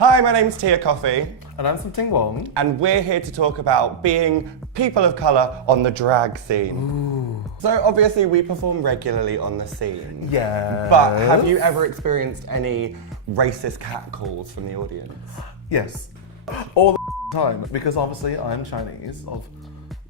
Hi, my name's Tia Kofi. And I'm Sum-Ting-Wong. And we're here to talk about being people of colour on the drag scene. Ooh. So obviously we perform regularly on the scene. Yeah. But have you ever experienced any racist catcalls from the audience? Yes. All the time. Because obviously I'm Chinese, of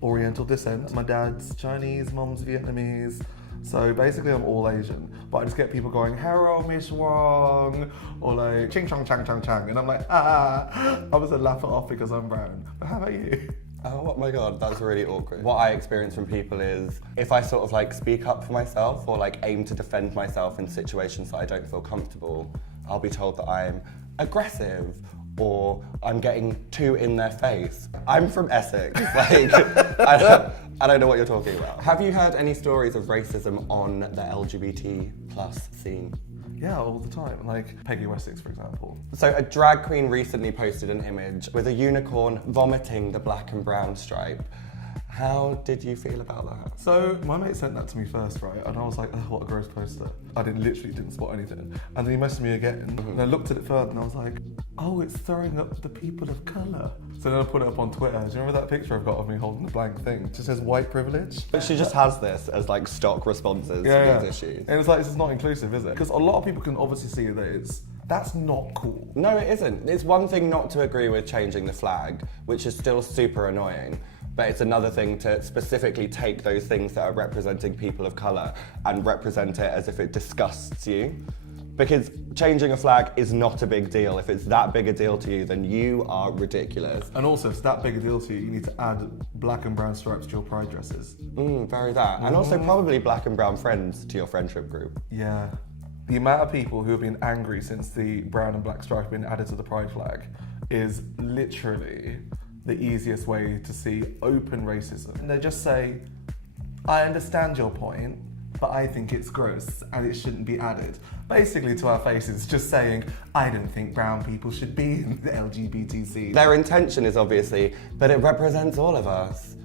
Oriental descent. My dad's Chinese, mom's Vietnamese. So basically I'm all Asian, but I just get people going, hello Miss Wong, or like, Ching, chong, chang, chang. And I'm like, I was a laugh it off because I'm brown. But how about you? Oh my god, that's really awkward. What I experience from people is, if I sort of like speak up for myself or like aim to defend myself in situations that I don't feel comfortable, I'll be told that I'm aggressive or I'm getting too in their face. I'm from Essex, like, I don't know what you're talking about. Have you heard any stories of racism on the LGBT plus scene? Yeah, all the time. Like Peggy Wessex, for example. So a drag queen recently posted an image with a unicorn vomiting the black and brown stripe. How did you feel about that? So my mate sent that to me first, right? And I was like, oh, what a gross poster. I literally didn't spot anything. And then he messaged me again, and I looked at it further and I was like, oh, it's throwing up the people of colour. So then I put it up on Twitter. Do you remember that picture I've got of me holding the blank thing? It just says white privilege. But she just has this as like stock responses to these issues. And it's like, this is not inclusive, is it? Because a lot of people can obviously see that that's not cool. No, it isn't. It's one thing not to agree with changing the flag, which is still super annoying. But it's another thing to specifically take those things that are representing people of colour and represent it as if it disgusts you. Because changing a flag is not a big deal. If it's that big a deal to you, then you are ridiculous. And also, if it's that big a deal to you, you need to add black and brown stripes to your pride dresses. Very that. And also probably black and brown friends to your friendship group. Yeah. The amount of people who have been angry since the brown and black stripe have been added to the pride flag is literally the easiest way to see open racism. And they just say, I understand your point, but I think it's gross and it shouldn't be added. Basically to our faces, just saying, I don't think brown people should be in the LGBT scene. Their intention is obviously, but it represents all of us.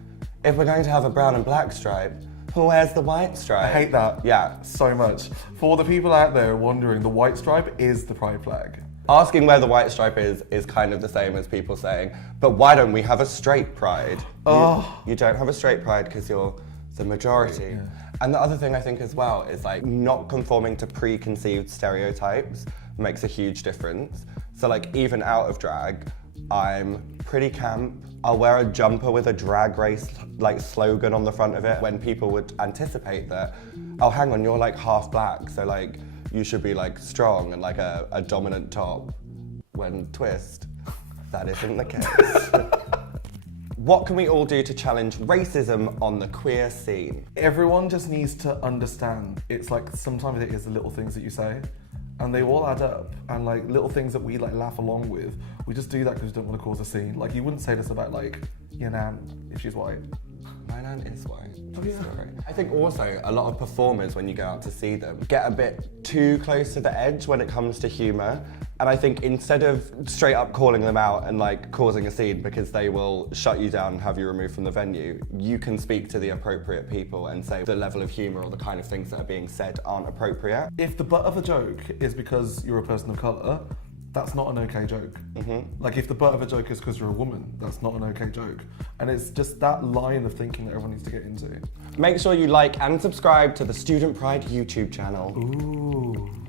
If we're going to have a brown and black stripe, where's the white stripe? I hate that. Yeah. So much. For the people out there wondering, the white stripe is the pride flag. Asking where the white stripe is kind of the same as people saying, but why don't we have a straight pride? You don't have a straight pride because you're the majority. Yeah. And the other thing I think as well is like not conforming to preconceived stereotypes makes a huge difference. So like even out of drag, I'm pretty camp. I'll wear a jumper with a drag race like slogan on the front of it when people would anticipate that, oh hang on, you're like half black, so like you should be like strong and like a dominant top. When twist, that isn't the case. What can we all do to challenge racism on the queer scene? Everyone just needs to understand. It's like sometimes it is the little things that you say and they all add up, and like little things that we like laugh along with, we just do that because we don't want to cause a scene. Like you wouldn't say this about like your nan if she's white. My nan is white. Oh, yeah. Sorry. I think also a lot of performers, when you go out to see them, get a bit too close to the edge when it comes to humour. And I think instead of straight up calling them out and like causing a scene because they will shut you down and have you removed from the venue, you can speak to the appropriate people and say the level of humour or the kind of things that are being said aren't appropriate. If the butt of a joke is because you're a person of colour, that's not an okay joke. Like if the butt of a joke is because you're a woman, that's not an okay joke. And it's just that line of thinking that everyone needs to get into. Make sure you like and subscribe to the Student Pride YouTube channel. Ooh.